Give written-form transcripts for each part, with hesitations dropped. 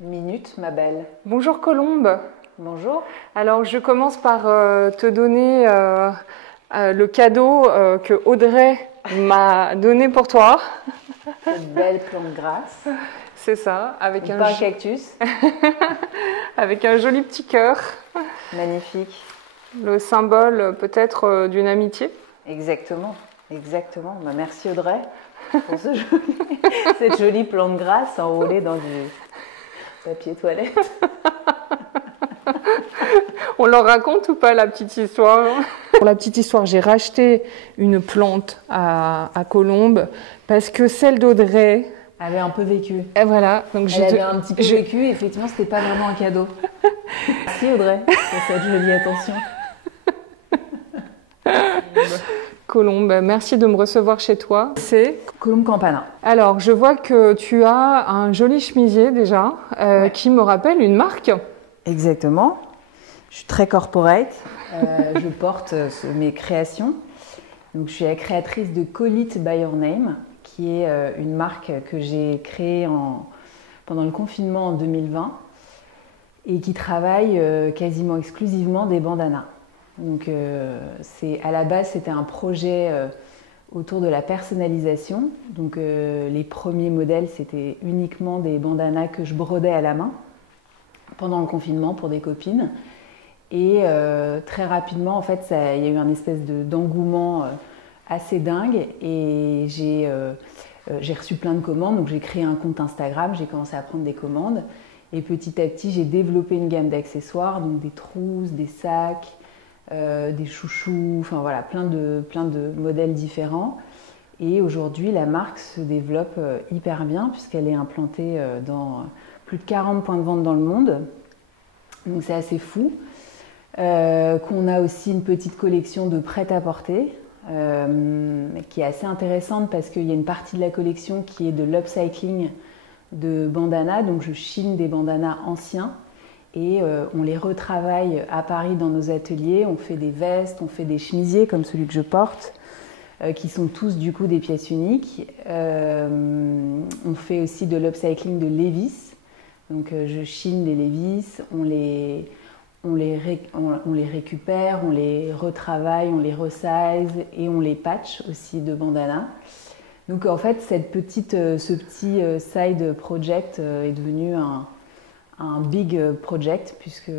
minute, ma belle. Bonjour Colombe. Bonjour. Alors je commence par te donner le cadeau que Audrey m'a donné pour toi. Cette belle plante grasse. C'est ça, avec un cactus. avec un joli petit cœur. Magnifique. Le symbole peut-être d'une amitié. Exactement, exactement. Bah, merci Audrey pour cette jolie plante grasse enroulée dans du papier toilette. On leur raconte ou pas la petite histoire? Pour la petite histoire, j'ai racheté une plante à Colombe parce que celle d'Audrey avait un peu vécu. Et voilà, donc elle avait un petit peu vécu et effectivement, c'était pas vraiment un cadeau. Merci Audrey pour cette jolie attention. Colombe, merci de me recevoir chez toi. C'est Colombe Campana. Alors, je vois que tu as un joli chemisier déjà, Ouais. qui me rappelle une marque. Exactement. Je suis très corporate. Je porte mes créations. Donc, je suis la créatrice de Call It by Your Name, qui est une marque que j'ai créée pendant le confinement en 2020 et qui travaille quasiment exclusivement des bandanas. Donc, à la base, c'était un projet autour de la personnalisation. Donc, les premiers modèles, c'était uniquement des bandanas que je brodais à la main pendant le confinement pour des copines. Et très rapidement, en fait, il y a eu un espèce d'engouement assez dingue et j'ai reçu plein de commandes. Donc, j'ai créé un compte Instagram, j'ai commencé à prendre des commandes. Et petit à petit, j'ai développé une gamme d'accessoires, donc des trousses, des sacs, des chouchous, enfin voilà, plein de modèles différents. Et aujourd'hui, la marque se développe hyper bien puisqu'elle est implantée dans plus de 40 points de vente dans le monde. Donc c'est assez fou. Qu'on a aussi une petite collection de prêt-à-porter qui est assez intéressante parce qu'il y a une partie de la collection qui est de l'upcycling de bandanas. Donc je chine des bandanas anciens et on les retravaille à Paris dans nos ateliers. On fait des vestes, on fait des chemisiers comme celui que je porte, qui sont tous du coup des pièces uniques. On fait aussi de l'upcycling de Levi's. Donc je chine des Levi's, on les récupère, on les retravaille, on les resize et on les patch aussi de bandana. Donc en fait, ce petit side project est devenu un big project puisque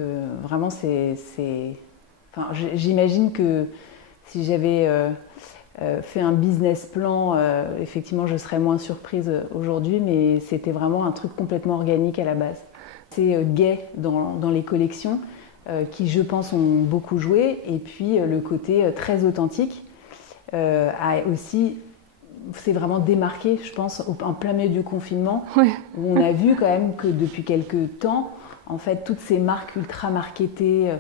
vraiment enfin, j'imagine que si j'avais fait un business plan, effectivement je serais moins surprise aujourd'hui, mais c'était vraiment un truc complètement organique à la base. C'est gai dans les collections qui je pense ont beaucoup joué et puis le côté très authentique a aussi s'est vraiment démarqué, je pense, en plein milieu du confinement, Ouais. où on a vu quand même que depuis quelques temps, en fait, toutes ces marques ultra marketées,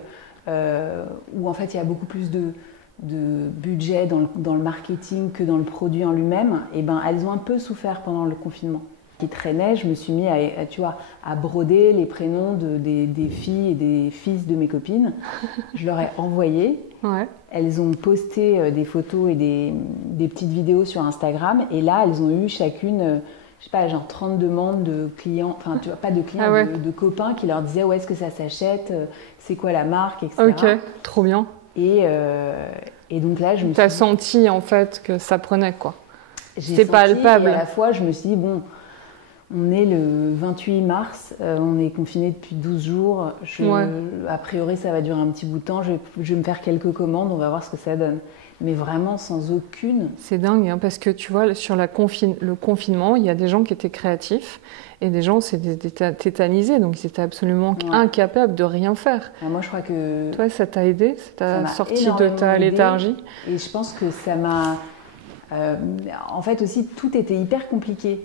où en fait il y a beaucoup plus de budget dans le marketing que dans le produit en lui-même, et ben elles ont un peu souffert pendant le confinement. Qui traînait, je me suis mis à broder les prénoms des filles et des fils de mes copines. Je leur ai envoyé. Ouais. Elles ont posté des photos et des petites vidéos sur Instagram. Et là, elles ont eu chacune, je sais pas, genre 30 demandes de clients, enfin, tu vois, pas de clients, Ah ouais. de copains qui leur disaient où est-ce que ça s'achète, c'est quoi la marque, etc. Ok, trop bien. Et donc là, je me T'as suis senti en fait que ça prenait quoi. J'ai C'est senti, palpable. Et à la fois, je me suis dit, bon, on est le 28 mars, on est confiné depuis 12 jours. Ouais. A priori, ça va durer un petit bout de temps. Je vais me faire quelques commandes, on va voir ce que ça donne. Mais vraiment sans aucune. C'est dingue, hein, parce que tu vois, sur le confinement, il y a des gens qui étaient créatifs et des gens s'étaient tétanisés, donc ils étaient absolument incapables de rien faire. Alors moi, je crois que... Toi, ça t'a aidé? Ça t'a sorti de ta aidé. léthargie? Et je pense que ça m'a... en fait aussi, tout était hyper compliqué.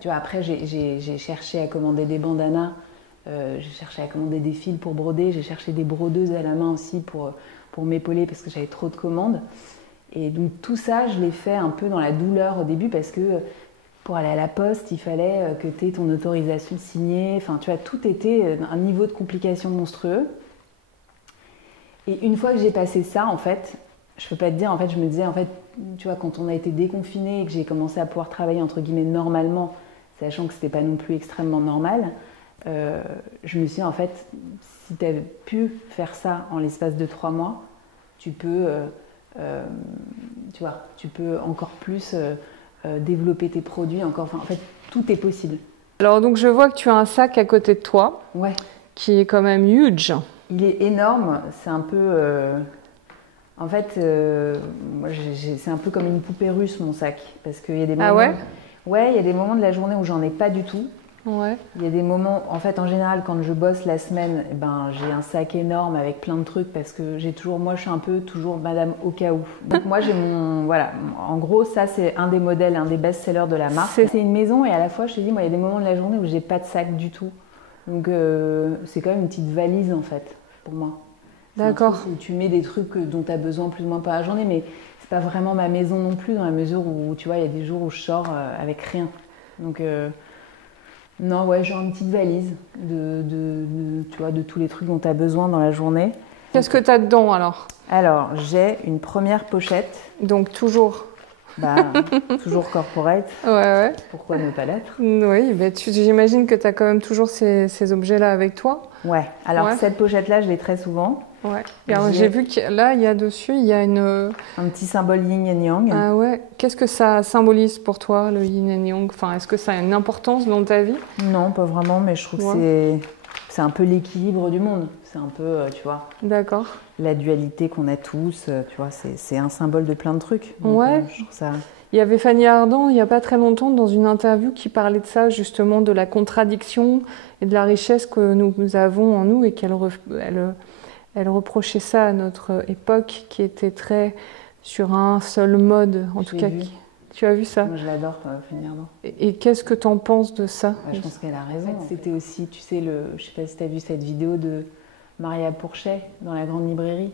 Tu vois, après, j'ai cherché à commander des bandanas, j'ai cherché à commander des fils pour broder, j'ai cherché des brodeuses à la main aussi pour m'épauler parce que j'avais trop de commandes. Et donc tout ça, je l'ai fait un peu dans la douleur au début parce que pour aller à la poste, il fallait que tu aies ton autorisation signée. Enfin, tu vois, tout était un niveau de complication monstrueux. Et une fois que j'ai passé ça, en fait, je peux pas te dire, en fait, je me disais, en fait, tu vois, quand on a été déconfiné et que j'ai commencé à pouvoir travailler entre guillemets normalement, sachant que c'était pas non plus extrêmement normal, je me suis dit, en fait, si tu avais pu faire ça en l'espace de 3 mois, tu peux, tu vois, tu peux encore plus développer tes produits, encore, enfin, en fait, tout est possible. Alors donc je vois que tu as un sac à côté de toi, Ouais. qui est quand même huge. Il est énorme, c'est un peu... en fait, moi, c'est un peu comme une poupée russe, mon sac. Parce qu'il y a des moments... Ah ouais? Ouais, il y a des moments de la journée où j'en ai pas du tout. Ouais. Il y a des moments... En fait, en général, quand je bosse la semaine, eh ben, j'ai un sac énorme avec plein de trucs parce que j'ai toujours... Moi, je suis un peu toujours madame au cas où. Donc moi, j'ai mon... Voilà. En gros, ça, c'est un des modèles, un des best-sellers de la marque. C'est une maison et à la fois, je te dis, moi, il y a des moments de la journée où j'ai pas de sac du tout. Donc, c'est quand même une petite valise, en fait, pour moi. D'accord. Où tu mets des trucs dont tu as besoin plus ou moins par la journée, mais c'est pas vraiment ma maison non plus, dans la mesure où, tu vois, il y a des jours où je sors avec rien. Donc, non, ouais, genre une petite valise tu vois, de tous les trucs dont tu as besoin dans la journée. Qu'est-ce que tu as dedans alors? Alors, j'ai une première pochette. Donc toujours. Bah, toujours corporate. Ouais. Pourquoi ne pas l'être? Oui, bah j'imagine que tu as quand même toujours ces objets-là avec toi. Ouais, alors cette pochette-là, je l'ai très souvent. Ouais. J'ai vu que là, il y a dessus, il y a un petit symbole yin et yang. Ah ouais. Qu'est-ce que ça symbolise pour toi, le yin et yang? Enfin, est-ce que ça a une importance dans ta vie? Non, pas vraiment, mais je trouve que c'est un peu l'équilibre du monde. C'est un peu, tu vois. D'accord. La dualité qu'on a tous, tu vois, c'est un symbole de plein de trucs. Donc, ouais. Je trouve ça... Il y avait Fanny Ardant, il n'y a pas très longtemps, dans une interview qui parlait de ça, justement, de la contradiction et de la richesse que nous avons en nous, et elle reprochait ça à notre époque, qui était très sur un seul mode, en tout cas. Tu as vu ça? Moi, je l'adore, Fanny Ardant. Et qu'est-ce que tu en penses de ça? Je pense qu'elle a raison. C'était aussi, tu sais, je sais pas si tu as vu cette vidéo de Maria Pourchet dans la grande librairie.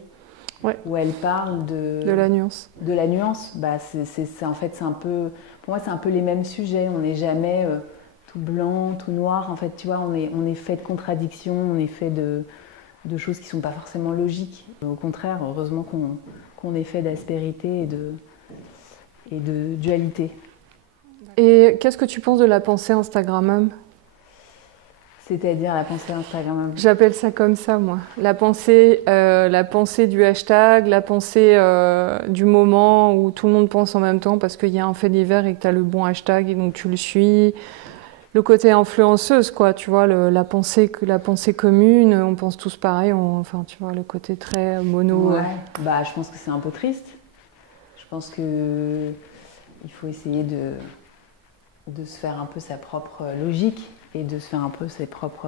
Ouais. Où elle parle de la nuance. De la nuance, bah en fait c'est un peu, pour moi c'est un peu les mêmes sujets. On n'est jamais tout blanc, tout noir. En fait, tu vois, on est fait de contradictions, on est fait de choses qui sont pas forcément logiques. Au contraire, heureusement qu'on est fait d'aspérité et de dualité. Et qu'est-ce que tu penses de la pensée Instagrammable? C'est-à-dire la pensée Instagrammable. J'appelle ça comme ça, moi. La pensée du hashtag, la pensée du moment où tout le monde pense en même temps parce qu'il y a un fait divers et que tu as le bon hashtag et donc tu le suis. Le côté influenceuse, quoi, tu vois, la pensée commune, on pense tous pareil, enfin, tu vois, le côté très mono. Ouais, bah, je pense que c'est un peu triste. Je pense qu'il faut essayer de se faire un peu sa propre logique et de se faire un peu ses propres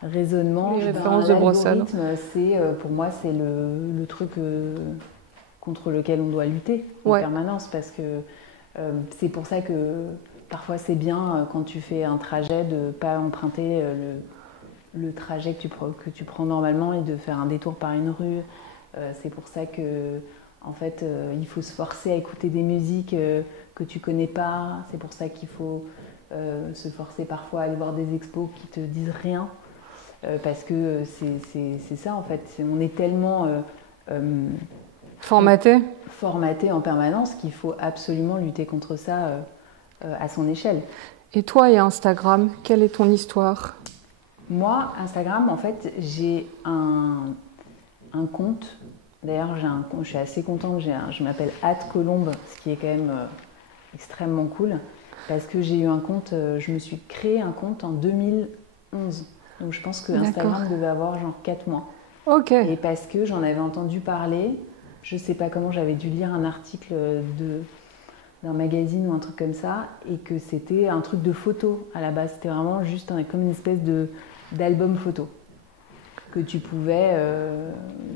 raisonnements. Les références de Brossel. Pour moi, c'est le truc contre lequel on doit lutter en permanence, parce que c'est pour ça que parfois c'est bien quand tu fais un trajet de ne pas emprunter le trajet que tu prends normalement et de faire un détour par une rue. C'est pour ça que en fait, il faut se forcer à écouter des musiques que tu connais pas. C'est pour ça qu'il faut se forcer parfois à aller voir des expos qui te disent rien. Parce que c'est ça en fait. On est tellement formaté en permanence qu'il faut absolument lutter contre ça à son échelle. Et toi et Instagram, quelle est ton histoire? Moi, Instagram, en fait, j'ai un compte. D'ailleurs, je suis assez contente, je m'appelle @colombe, ce qui est quand même extrêmement cool, parce que j'ai eu un compte, je me suis créé un compte en 2011. Donc je pense que Instagram devait avoir genre 4 mois. Ok. Et parce que j'en avais entendu parler, je sais pas comment, j'avais dû lire un article d'un magazine ou un truc comme ça, et que c'était un truc de photo à la base. C'était vraiment juste comme une espèce d'album photo. Que tu pouvais,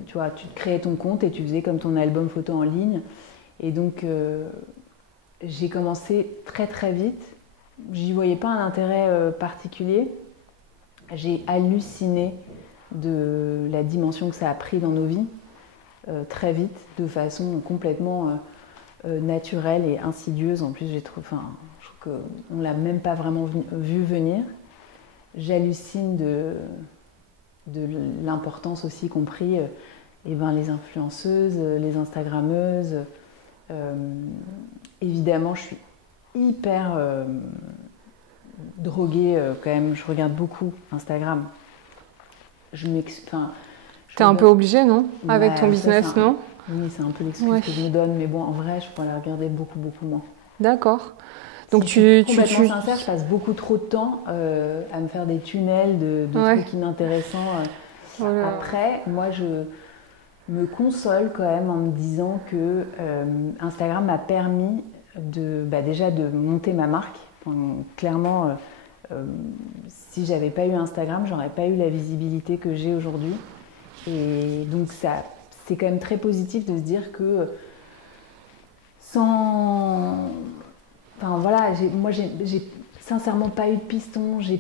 tu vois, tu te créais ton compte et tu faisais comme ton album photo en ligne. Et donc, j'ai commencé très très vite. J'y voyais pas un intérêt particulier. J'ai halluciné de la dimension que ça a pris dans nos vies, très vite, de façon complètement naturelle et insidieuse. En plus, je trouve qu'on ne l'a même pas vraiment vu venir. J'hallucine de l'importance aussi qu'ont pris les influenceuses, les instagrammeuses. Évidemment, je suis hyper droguée quand même. Je regarde beaucoup Instagram. T'es un peu obligée, non? Avec Ouais, ton business, non? Oui, c'est un peu l'excuse que je me donne, mais bon, en vrai, je pourrais la regarder beaucoup, beaucoup moins. D'accord. Donc Si je suis complètement sincère, je passe beaucoup trop de temps à me faire des tunnels de trucs inintéressants. Voilà. Après, moi, je me console quand même en me disant que Instagram m'a permis déjà de monter ma marque. Enfin, clairement, si j'avais pas eu Instagram, j'aurais pas eu la visibilité que j'ai aujourd'hui. Et donc ça, c'est quand même très positif de se dire que enfin voilà, moi j'ai sincèrement pas eu de piston, j'ai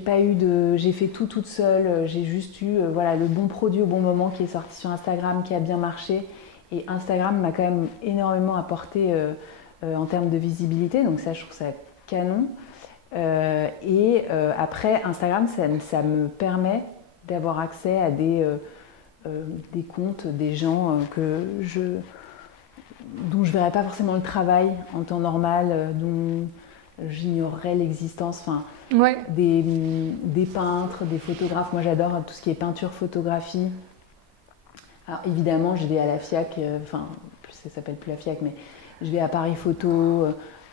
fait tout toute seule, j'ai juste eu voilà, le bon produit au bon moment qui est sorti sur Instagram, qui a bien marché. Et Instagram m'a quand même énormément apporté en termes de visibilité, donc ça je trouve ça canon. Après Instagram, ça me permet d'avoir accès à des comptes, des gens dont je ne verrais pas forcément le travail en temps normal, dont j'ignorerais l'existence. Enfin, des peintres, des photographes. Moi, j'adore tout ce qui est peinture, photographie. Alors, évidemment, je vais à la FIAC, ça s'appelle plus la FIAC, mais je vais à Paris Photo,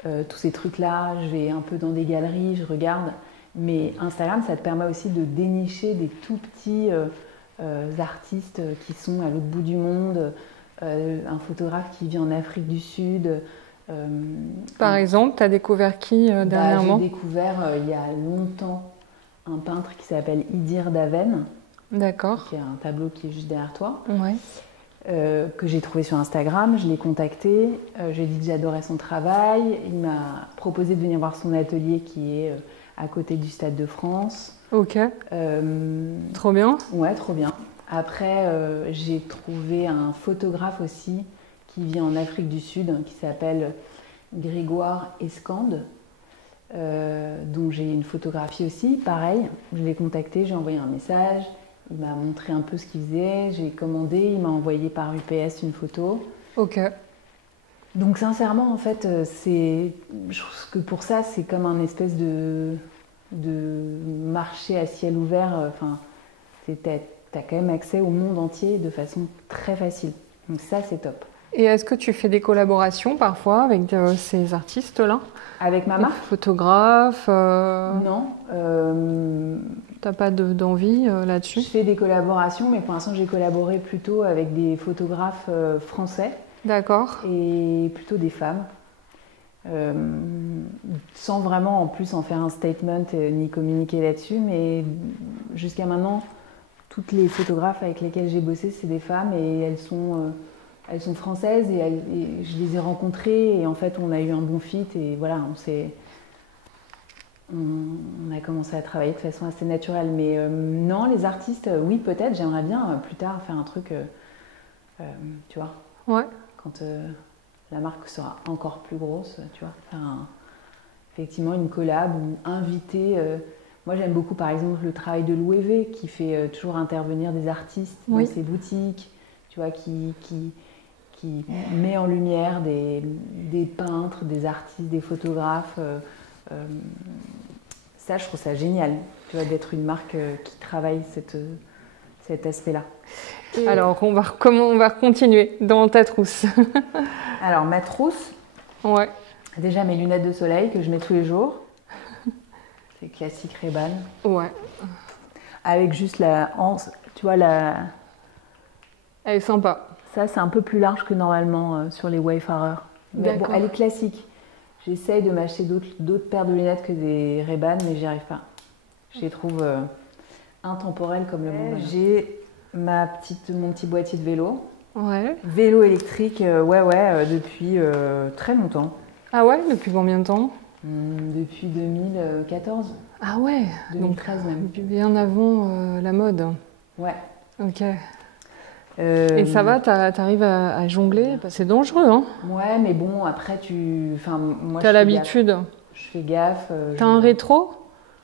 tous ces trucs-là. Je vais un peu dans des galeries, je regarde. Mais Instagram, ça te permet aussi de dénicher des tout petits artistes qui sont à l'autre bout du monde. Un photographe qui vit en Afrique du Sud. Par exemple, tu as découvert qui dernièrement? J'ai découvert il y a longtemps un peintre qui s'appelle Idir Daven. D'accord. Qui a un tableau qui est juste derrière toi. Ouais. Que j'ai trouvé sur Instagram. Je l'ai contacté. J'ai dit que j'adorais son travail. Il m'a proposé de venir voir son atelier qui est à côté du Stade de France. Ok. Trop bien. Ouais, trop bien. Après, j'ai trouvé un photographe aussi qui vit en Afrique du Sud, qui s'appelle Grégoire Escande, dont j'ai une photographie aussi. Pareil, je l'ai contacté, j'ai envoyé un message, il m'a montré un peu ce qu'il faisait, j'ai commandé, il m'a envoyé par UPS une photo. Ok. Donc sincèrement, en fait, je trouve que pour ça, c'est comme un espèce de marché à ciel ouvert. Enfin, t'as quand même accès au monde entier de façon très facile. Donc ça, c'est top. Et est-ce que tu fais des collaborations parfois avec ces artistes-là? Avec ma marque? Photographe Non. T'as pas d'envie là-dessus? Je fais des collaborations, mais pour l'instant, j'ai collaboré plutôt avec des photographes français. D'accord. Et plutôt des femmes. Sans vraiment en plus en faire un statement ni communiquer là-dessus, mais jusqu'à maintenant, toutes les photographes avec lesquelles j'ai bossé, c'est des femmes et elles sont françaises et je les ai rencontrées et en fait on a eu un bon fit et voilà, on a commencé à travailler de façon assez naturelle. Mais non, les artistes, oui peut-être, j'aimerais bien plus tard faire un truc, tu vois, ouais. Quand la marque sera encore plus grosse, tu vois, faire effectivement une collab ou inviter... Moi, j'aime beaucoup, par exemple, le travail de l'OEV qui fait toujours intervenir des artistes dans ses boutiques, tu vois, qui met en lumière des peintres, des artistes, des photographes. Ça, je trouve ça génial, tu vois, d'être une marque qui travaille cet aspect-là. Alors, comment on va continuer dans ta trousse? Alors, ma trousse, ouais. Déjà mes lunettes de soleil que je mets tous les jours. C'est classique Ray-Ban. Ouais. Avec juste la hanse, tu vois, elle est sympa. Ça, c'est un peu plus large que normalement sur les Wayfarers. Mais bon, elle est classique. J'essaye de m'acheter d'autres paires de lunettes que des Ray-Ban, mais j'y arrive pas. Je les trouve intemporelles comme le monde. J'ai mon petit boîtier de vélo. Ouais. Vélo électrique, depuis très longtemps. Ah ouais? Depuis combien de temps? Depuis 2014. Ah ouais? 2013 donc, même. Bien avant la mode. Ouais. Ok. Et ça va, t'arrives à jongler? C'est dangereux, hein? Ouais, mais bon, après, moi, t'as l'habitude? Je fais gaffe. T'as un rétro?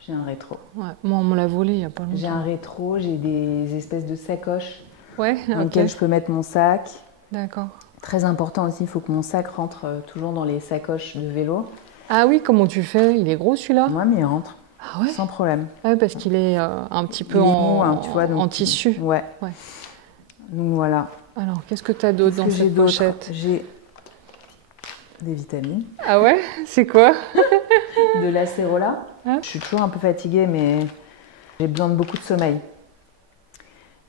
J'ai un rétro. Ouais. Moi, on me l'a volé il y a pas longtemps. J'ai un rétro, j'ai des espèces de sacoches dans lesquelles je peux mettre mon sac. D'accord. Très important aussi, il faut que mon sac rentre toujours dans les sacoches de vélo. Ah oui, comment tu fais? Il est gros celui-là? Ouais, mais il rentre. Ah ouais? Sans problème. Ouais, parce qu'il est un petit peu Il est mou, hein, tu vois, donc, en tissu. Ouais. Ouais. Donc voilà. Alors, qu'est-ce que tu as d'autre dans cette pochette? J'ai des vitamines. Ah ouais? C'est quoi? De l'acérola. Ah. Je suis toujours un peu fatiguée, mais j'ai besoin de beaucoup de sommeil.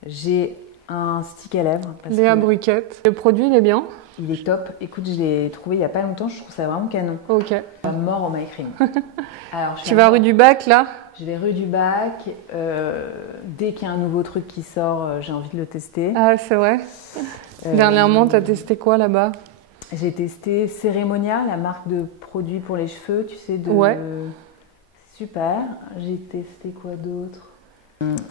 J'ai un stick à lèvres. Léa Bruquette. Le produit, il est bien? Il est top. Écoute, je l'ai trouvé il n'y a pas longtemps. Je trouve ça vraiment canon. Ok. Mort au My Cream. Alors, Tu vas rue du Bac, là? Je vais rue du Bac. Dès qu'il y a un nouveau truc qui sort, j'ai envie de le tester. Ah, c'est vrai? Dernièrement, tu as testé quoi là-bas? J'ai testé Cérémonia, la marque de produits pour les cheveux, tu sais, de... Ouais. Super. J'ai testé quoi d'autre?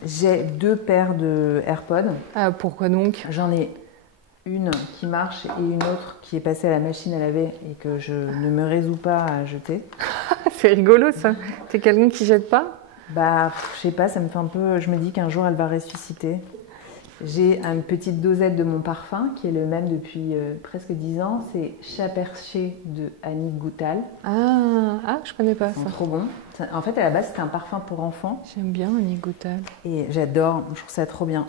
J'ai 2 paires de AirPods. Ah, pourquoi donc? J'en ai une qui marche et une autre qui est passée à la machine à laver et que je ne me résous pas à jeter. C'est rigolo ça. T'es quelqu'un qui jette pas? Bah, je sais pas, ça me fait un peu... Je me dis qu'un jour, elle va ressusciter. J'ai une petite dosette de mon parfum qui est le même depuis presque 10 ans. C'est Chat Perché de Annie Goutal. Ah, je connais pas C'est ça. trop bon. En fait, à la base, c'était un parfum pour enfants. J'aime bien Annie Goutal. Et j'adore, je trouve ça trop bien.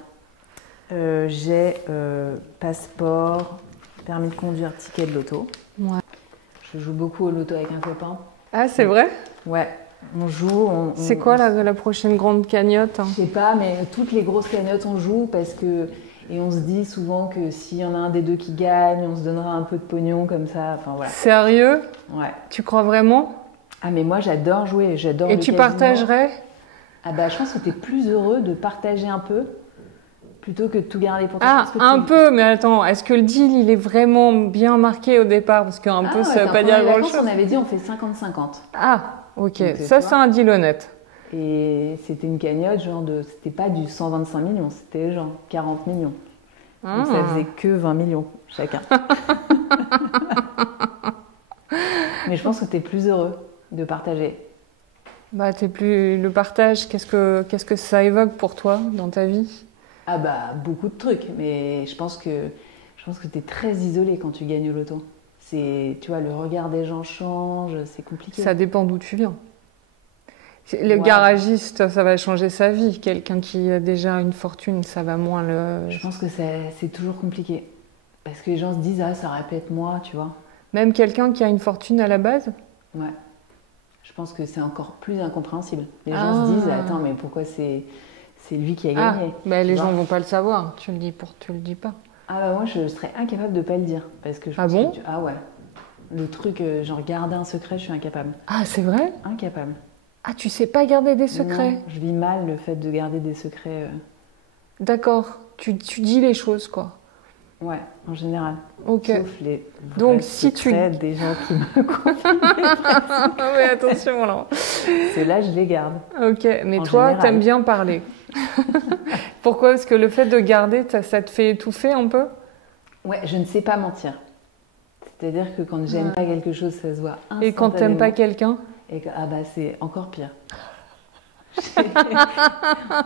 J'ai passeport, permis de conduire, ticket de loto. Ouais. Je joue beaucoup au loto avec un copain. Ah, c'est vrai? Ouais, on joue. C'est quoi la prochaine grande cagnotte, hein? Je sais pas, mais toutes les grosses cagnottes, on joue parce que... Et on se dit souvent que s'il y en a un des deux qui gagne, on se donnera un peu de pognon comme ça. Enfin voilà. Sérieux? Ouais. Tu crois vraiment? Ah mais moi j'adore jouer, j'adore Et le tu casino. partagerais? Ah bah je pense que t'es plus heureux de partager un peu plutôt que de tout garder pour toi. Ah, un peu, mais attends, est-ce que le deal il est vraiment bien marqué au départ? Parce qu'un peu ça veut pas dire grand-chose. On avait dit on fait 50-50. Ah, ok, Donc, ça c'est un deal honnête. Et c'était une cagnotte genre de... C'était pas du 125 millions, c'était genre 40 millions. Donc ça faisait que 20 millions chacun. Mais je pense que t'es plus heureux de partager. Bah t'es plus... Le partage, qu'est-ce que ça évoque pour toi dans ta vie? Ah bah beaucoup de trucs, mais je pense que t'es très isolé quand tu gagnes au loto. Tu vois, le regard des gens change, c'est compliqué. Ça dépend d'où tu viens. Le garagiste, ça va changer sa vie. Quelqu'un qui a déjà une fortune, ça va moins le... Je pense que c'est toujours compliqué. Parce que les gens se disent, ah, ça aurait pu être moi, tu vois. Même quelqu'un qui a une fortune à la base? Ouais. Je pense que c'est encore plus incompréhensible. Les gens se disent, attends, mais pourquoi c'est lui qui a gagné? Bah, les gens vont pas le savoir. Tu le dis pas. Ah bah moi, je serais incapable de pas le dire. Parce que je pense bon? que Ah ouais. Le truc, genre garder un secret, je suis incapable. Ah, c'est vrai? Incapable. Ah, tu sais pas garder des secrets? Non, je vis mal le fait de garder des secrets. D'accord. Tu dis les choses, quoi. Ouais, en général. Ok. Sauf les Donc, si secrets des gens qui me confient. Mais attention, là. Ceux-là, je les garde. Ok, mais En toi, général. t'aimes bien parler. Pourquoi? Parce que le fait de garder, ça te fait étouffer un peu? Ouais, je ne sais pas mentir. C'est-à-dire que quand j'aime pas quelque chose, ça se voit instantanément. Et quand t'aimes pas quelqu'un? Ah bah c'est encore pire.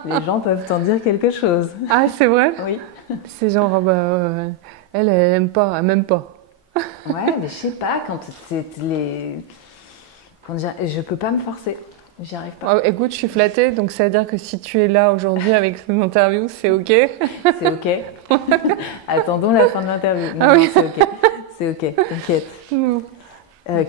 Les gens peuvent t'en dire quelque chose. Ah, c'est vrai? Oui. C'est genre, elle aime pas, elle m'aime pas. Ouais, mais je sais pas, quand c'est les... Comment dire, je peux pas me forcer. J'y arrive pas. Oh, écoute, je suis flattée, donc ça veut dire que si tu es là aujourd'hui avec cette interview, c'est ok? C'est ok. Attendons la fin de l'interview. Non, Ah oui. c'est ok. C'est ok, t'inquiète.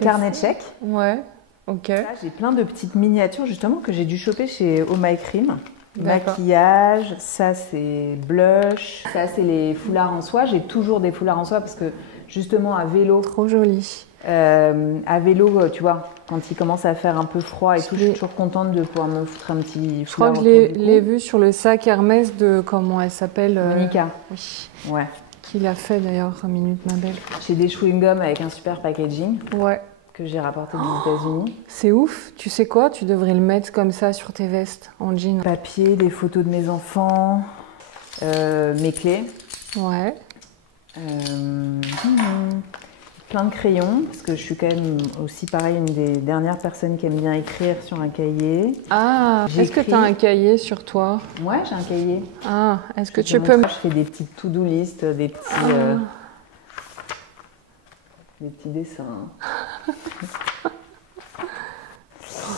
Carnet de chèques. Ouais, ok. Là, j'ai plein de petites miniatures justement que j'ai dû choper chez Oh My Cream. D'accord. Maquillage, ça c'est blush, ça c'est les foulards en soie. J'ai toujours des foulards en soie parce que justement à vélo, Trop joli. à vélo, tu vois, quand il commence à faire un peu froid et tout, je suis toujours contente de pouvoir me foutre un petit Je crois foulard. que je autour du l'ai cou. vu sur le sac Hermès de, comment elle s'appelle? Monica. Oui. Ouais. Qui l'a fait d'ailleurs, un minute ma belle. J'ai des chewing-gums avec un super packaging Ouais. que j'ai rapporté des États-Unis. C'est ouf. Tu sais quoi? Tu devrais le mettre comme ça sur tes vestes, en jean. Papier, des photos de mes enfants, mes clés. Ouais. Plein de crayons, parce que je suis quand même aussi pareil une des dernières personnes qui aime bien écrire sur un cahier. Ah, est-ce que J'écris. tu as un cahier sur toi? Ouais, j'ai un cahier. Ah, est-ce que Je tu te peux me... montrer, je fais des petites to-do list, des petits dessins.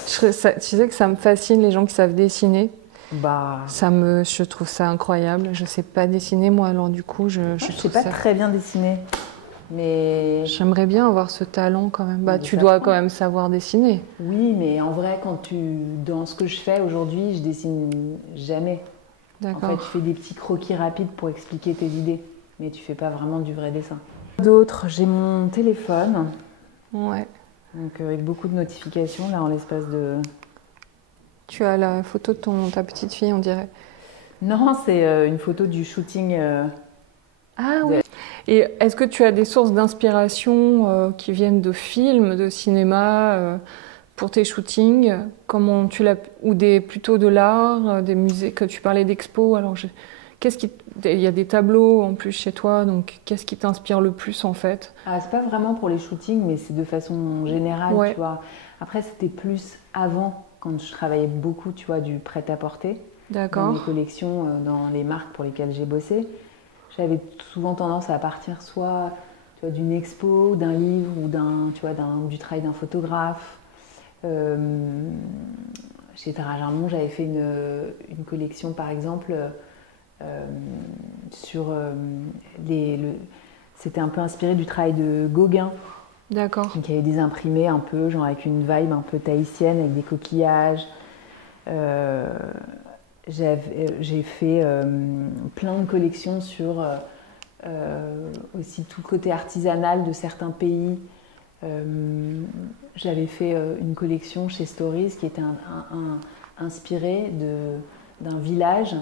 Je Tu sais que ça me fascine les gens qui savent dessiner. Bah, Je trouve ça incroyable. Je sais pas dessiner moi, alors du coup, je sais trouve pas ça. très bien dessiner, mais J'aimerais bien avoir ce talent quand même. Bah, Mais tu ça dois prend. quand même savoir dessiner. oui, mais en vrai, dans ce que je fais aujourd'hui, je dessine jamais. En fait, D'accord. tu fais des petits croquis rapides pour expliquer tes idées, mais tu fais pas vraiment du vrai dessin. D'autres, j'ai mon téléphone, Ouais. donc avec beaucoup de notifications là en l'espace de. Tu as la photo de ta petite fille, on dirait. Non, c'est une photo du shooting. Ah oui. Et est-ce que tu as des sources d'inspiration qui viennent de films, de cinéma pour tes shootings? Comment tu l'as ou plutôt de l'art, des musées que tu parlais d'expo. Alors il y a des tableaux en plus chez toi, donc qu'est-ce qui t'inspire le plus en fait? Ah, c'est pas vraiment pour les shootings, mais c'est de façon générale, Ouais. tu vois. Après, c'était plus avant, quand je travaillais beaucoup, tu vois, du prêt-à-porter dans mes D'accord. collections, dans les marques pour lesquelles j'ai bossé. J'avais souvent tendance à partir soit, tu vois, d'une expo, d'un livre ou tu vois, du travail d'un photographe. Euh, Chez Tara Jarmon, j'avais fait une collection, par exemple, sur c'était un peu inspiré du travail de Gauguin. D'accord. Donc, il y avait des imprimés un peu, genre avec une vibe un peu tahitienne, avec des coquillages. Euh, j'ai fait plein de collections sur aussi tout le côté artisanal de certains pays. J'avais fait une collection chez Stories qui était inspirée d'un village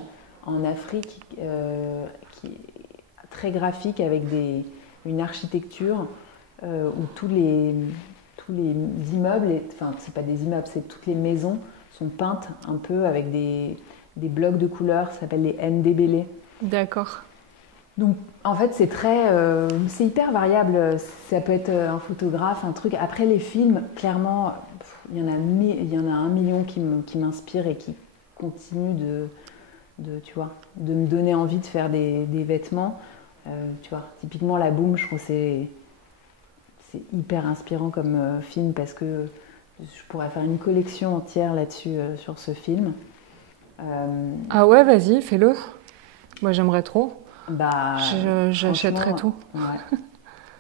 en Afrique qui est très graphique avec une architecture où tous les immeubles, enfin c'est pas des immeubles, c'est toutes les maisons sont peintes un peu avec des blocs de couleurs, ça s'appelle les ndébélés. D'accord. Donc en fait c'est hyper variable, ça peut être un photographe, un truc. Après les films, clairement, il y en a 1 million qui m'inspirent et qui continuent tu vois, de me donner envie de faire des vêtements. Tu vois, typiquement La Boum, je trouve que c'est hyper inspirant comme film parce que je pourrais faire une collection entière là-dessus, sur ce film. Ah ouais, vas-y, fais-le. Moi, j'aimerais trop. Bah, J'achèterais tout. Ouais.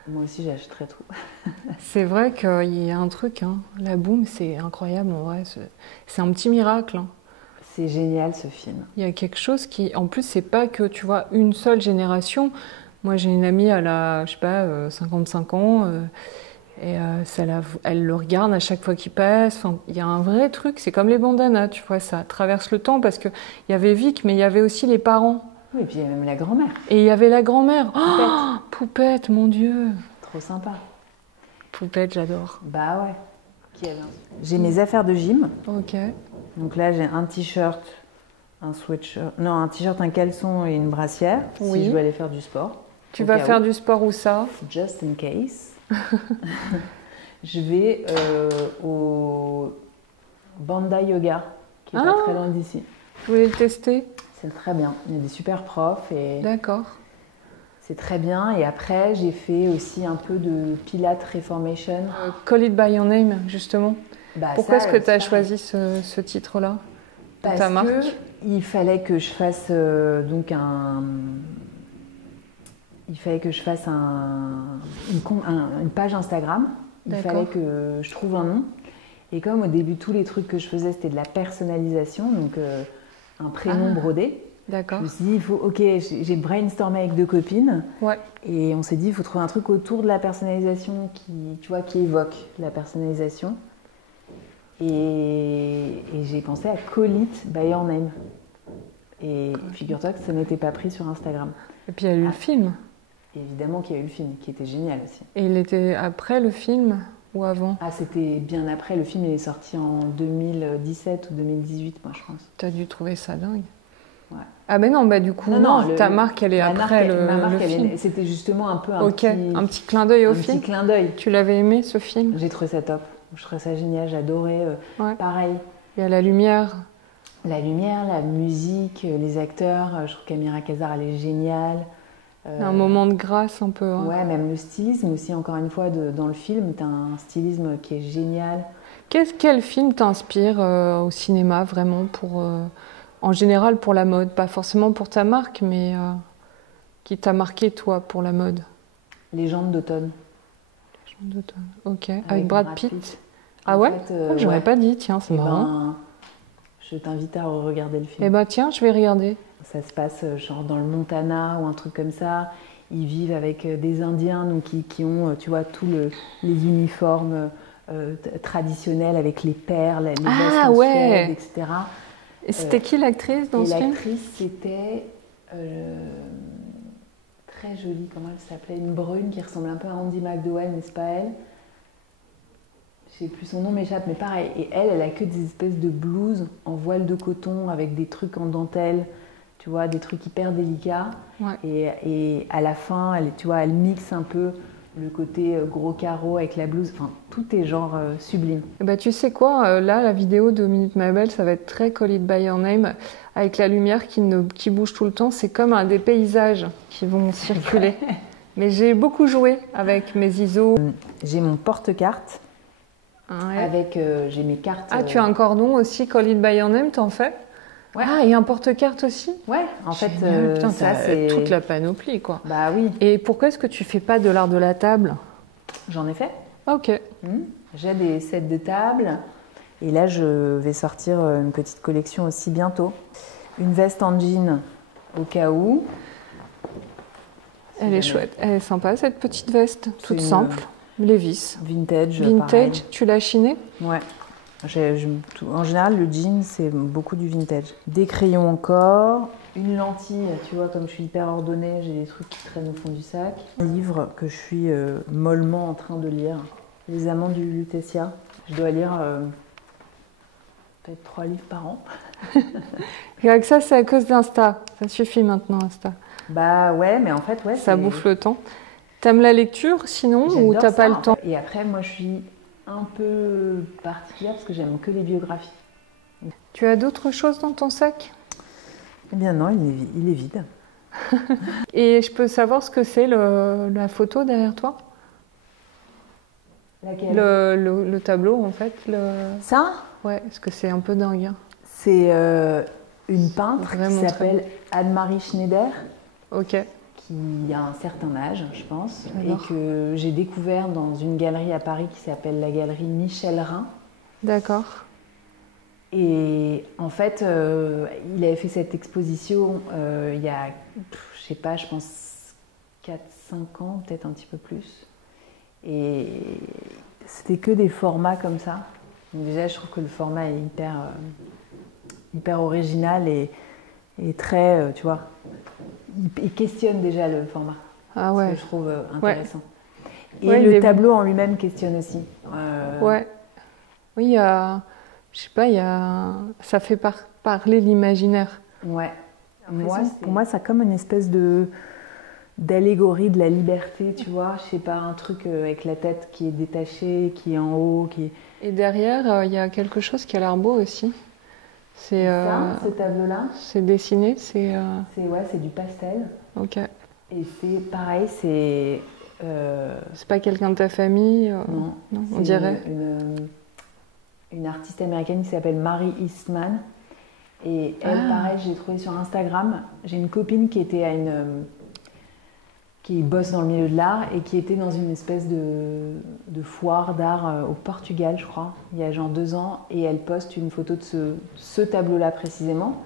Moi aussi, j'achèterais tout. C'est vrai qu'il y a un truc, hein. La boum, c'est incroyable en vrai. C'est un petit miracle, hein. C'est génial ce film. Il y a quelque chose qui, en plus, c'est pas que tu vois une seule génération. Moi, j'ai une amie, elle a, je sais pas, 55 ans, et elle le regarde à chaque fois qu'il passe. Enfin, il y a un vrai truc. C'est comme les bandanas, tu vois, ça traverse le temps parce que il y avait Vic, mais il y avait aussi les parents. Oui, et puis il y a même la grand-mère. Et il y avait la grand-mère. Poupette. Oh, Poupette, mon Dieu. Trop sympa. Poupette, j'adore. Bah ouais. J'ai mes affaires de gym. Ok. Donc là, j'ai un t-shirt, un sweatshirt, non, un t-shirt, un caleçon et une brassière. Oui. Si je veux aller faire du sport. Tu vas faire du sport où ça? Just in case. Je vais au Banda Yoga, qui est pas très loin d'ici. Je voulais le tester. C'est très bien. Il y a des super profs et D'accord. c'est très bien. Et après, j'ai fait aussi un peu de Pilates Reformation. Call It By Your Name, justement. Bah, Pourquoi est-ce que tu as choisi ce titre-là de ta marque? Parce qu'il fallait que je fasse il fallait que je fasse une page Instagram. Il fallait que je trouve un nom. Et comme au début, tous les trucs que je faisais, c'était de la personnalisation, donc un prénom brodé. D'accord. Je me suis dit, j'ai brainstormé avec 2 copines. Ouais. Et on s'est dit, il faut trouver un truc autour de la personnalisation qui évoque la personnalisation. Et j'ai pensé à Call It By Your Name. Et figure-toi que ça n'était pas pris sur Instagram. Et puis il y a eu le film. Évidemment qu'il y a eu le film, qui était génial aussi. Et il était après le film ou avant? Ah, c'était bien après. Le film, il est sorti en 2017 ou 2018, moi, je pense. Tu as dû trouver ça dingue. Ouais. Ah ben non, bah du coup, non, ta marque, elle est après le film. C'était justement un peu un petit clin d'œil au film. Un petit clin d'œil. Tu l'avais aimé, ce film? J'ai trouvé ça top. Je trouvais ça génial, j'adorais. Pareil. Il y a la lumière. La lumière, la musique, les acteurs. Je trouve qu'Amira Kazar, elle est géniale. Un moment de grâce un peu. Hein. Ouais, même le stylisme aussi, encore une fois, dans le film, tu as un stylisme qui est génial. Quel film t'inspire au cinéma vraiment en général pour la mode, pas forcément pour ta marque, mais qui t'a marqué toi pour la mode? Légendes d'automne. Légendes d'automne. Ok. Avec Brad Pitt. Ah En ouais? fait, Oh, j'aurais ouais. pas dit, tiens, c'est Eh marrant. ben, je t'invite à regarder le film. Eh ben tiens, je vais regarder. Ça se passe genre dans le Montana ou un truc comme ça. Ils vivent avec des Indiens donc qui ont, tu vois, tous les uniformes traditionnels avec les perles, les vestes en ouais. Suède, etc. Et c'était qui l'actrice dans Et ce film? l'actrice, c'était très jolie, comment elle s'appelait? Une brune qui ressemble un peu à Andy McDowell, n'est-ce pas elle? Je sais plus, son nom m'échappe, mais pareil. Et elle a que des espèces de blouses en voile de coton avec des trucs en dentelle, tu vois, des trucs hyper délicats. Ouais. Et à la fin, tu vois, elle mixe un peu le côté gros carreau avec la blouse. Enfin, tout est genre sublime. Eh ben, tu sais quoi, là, la vidéo de Minute My Belle, ça va être très Call It By Your Name, avec la lumière qui bouge tout le temps. C'est comme des paysages qui vont circuler. Mais j'ai beaucoup joué avec mes ISO. J'ai mon porte-carte. Ouais. Avec, j'ai mes cartes. Ah, tu as un cordon aussi, Call It By Your Name, t'en fais? Ouais. Ah, et un porte-carte aussi? Ouais, en fait, Putain, ça c'est toute la panoplie, quoi. Bah oui. Et pourquoi est-ce que tu fais pas de l'art de la table? J'en ai fait. Ok. J'ai des sets de table. Et là, je vais sortir une petite collection aussi bientôt. Une veste en jean au cas où. Elle est chouette. Elle est sympa, cette petite veste. Toute simple. Levi's. Vintage. Vintage, pareil. tu l'as chiné? Ouais. En général, le jean, c'est beaucoup du vintage. Des crayons encore, une lentille, tu vois, comme je suis hyper ordonnée, j'ai des trucs qui traînent au fond du sac. Un livre que je suis mollement en train de lire, Les Amants du Lutetia. Je dois lire peut-être 3 livres par an. Et que ça, c'est à cause d'Insta. Ça suffit maintenant, Insta. Bah ouais, mais en fait, ouais. Ça bouffe le temps. T'aimes la lecture sinon ou t'as pas le temps? Et après, moi, je suis un peu particulière parce que j'aime que les biographies. Tu as d'autres choses dans ton sac? Eh bien non, il est vide. Et je peux savoir ce que c'est la photo derrière toi? Laquelle? Le tableau en fait. Ça? Ouais, parce que c'est un peu dingue. Hein. C'est une peintre Vraiment qui s'appelle Anne-Marie Schneider. Ok. Qui a un certain âge, je pense, Alors. et que j'ai découvert dans une galerie à Paris qui s'appelle la galerie Michel Rhin. D'accord. Et en fait, il avait fait cette exposition il y a, je sais pas, je pense 4-5 ans, peut-être un petit peu plus. Et c'était que des formats comme ça. Donc déjà, je trouve que le format est hyper original et très, tu vois, il questionne déjà le format. Ah ouais. Ce que je trouve intéressant. Ouais. Et ouais, le tableau en lui-même questionne aussi. Ouais. Oui, il y a, je sais pas, ça fait parler l'imaginaire. Ouais. Pour moi, ça a comme une espèce d'allégorie de la liberté, tu vois. Je sais pas, un truc avec la tête qui est détachée, qui est en haut, qui est... Et derrière, il y a quelque chose qui a l'air beau aussi. C'est ça, ce tableau-là. C'est dessiné, c'est du pastel. Ok. Et c'est pareil, c'est... C'est pas quelqu'un de ta famille Non, on dirait. Une artiste américaine qui s'appelle Mary Eastman. Et elle, pareil, j'ai trouvé sur Instagram. J'ai une copine qui était qui bosse dans le milieu de l'art et qui était dans une espèce de foire d'art au Portugal, je crois, il y a genre 2 ans. Et elle poste une photo de ce tableau-là précisément.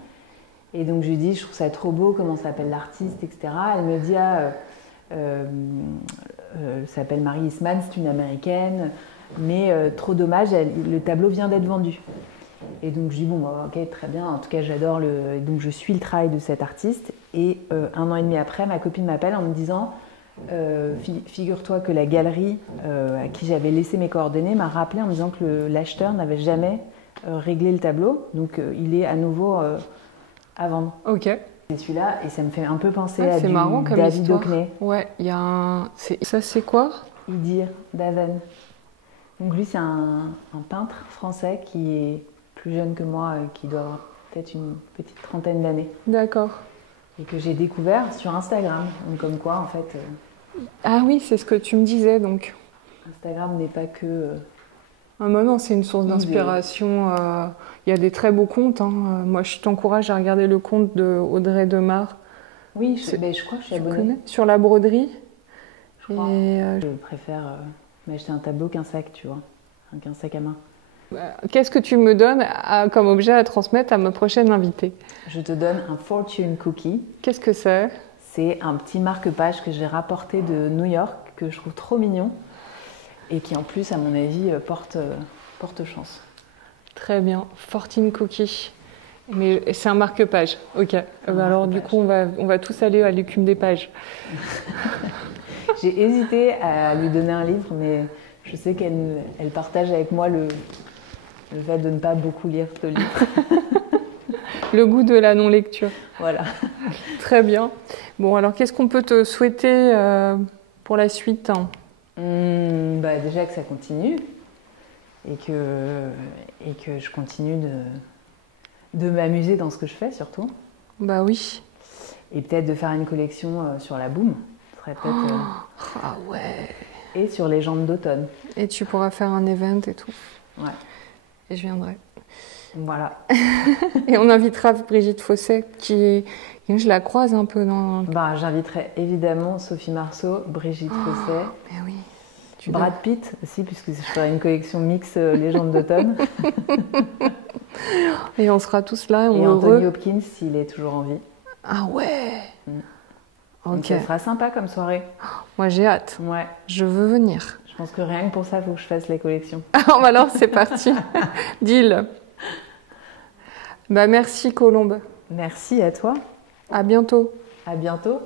Et donc je lui dis, je trouve ça trop beau, comment s'appelle l'artiste, etc. Elle me dit, elle s'appelle Mary Eastman, c'est une américaine, mais trop dommage, le tableau vient d'être vendu. Et donc je dis, bon, bah, ok, très bien, en tout cas j'adore donc je suis le travail de cet artiste. Et 1 an et demi après, ma copine m'appelle en me disant, figure-toi que la galerie à qui j'avais laissé mes coordonnées m'a rappelé en me disant que l'acheteur n'avait jamais réglé le tableau, donc il est à nouveau à vendre. Ok. C'est celui-là, et ça me fait un peu penser à du marrant comme David Hockney. Ouais, il y a Ça c'est quoi? Idir Daven. Donc lui c'est un peintre français qui est plus jeune que moi, qui doit avoir peut-être une petite trentaine d'années. D'accord. Et que j'ai découvert sur Instagram. Donc comme quoi en fait... Ah oui, c'est ce que tu me disais donc. Instagram n'est pas que Ah, bah non, c'est une source d'inspiration. Il y a des très beaux contes. Hein. Moi, je t'encourage à regarder le conte de Audrey Demar. Oui, je crois que je suis abonnée. Sur la broderie. Je crois. Je préfère m'acheter un tableau qu'un sac, tu vois. Qu'un sac à main. Qu'est-ce que tu me donnes comme objet à transmettre à ma prochaine invitée? Je te donne un fortune cookie. Qu'est-ce que c'est? C'est un petit marque-page que j'ai rapporté de New York, que je trouve trop mignon, et qui en plus, à mon avis, porte chance. Très bien, fortune cookie. Mais c'est un marque-page, ok. Alors du coup, on va tous aller à l'écume des pages. J'ai hésité à lui donner un livre, mais je sais qu'elle partage avec moi le fait de ne pas beaucoup lire ce livre. Le goût de la non-lecture. Voilà. Très bien. Bon, alors qu'est-ce qu'on peut te souhaiter pour la suite? Déjà que ça continue et que je continue de m'amuser dans ce que je fais surtout. Bah oui. Et peut-être de faire une collection sur la boum. Ce serait peut-être. Ah ouais. Et sur les jambes d'automne. Et tu pourras faire un event et tout. Ouais. Et je viendrai. Voilà. Et on invitera Brigitte Fosset, qui je la croise un peu dans... J'inviterai évidemment Sophie Marceau, Brigitte Fosset. Mais oui. Brad Pitt aussi, puisque je ferai une collection mix légendes d'automne. Et on sera tous là. Et Anthony Hopkins, s'il est toujours en vie. Ah ouais. Donc ça sera sympa comme soirée. Moi j'ai hâte. Ouais. Je veux venir. Je pense que rien que pour ça, il faut que je fasse les collections. Alors c'est parti. Deal. Merci Colombe. Merci à toi. À bientôt. À bientôt.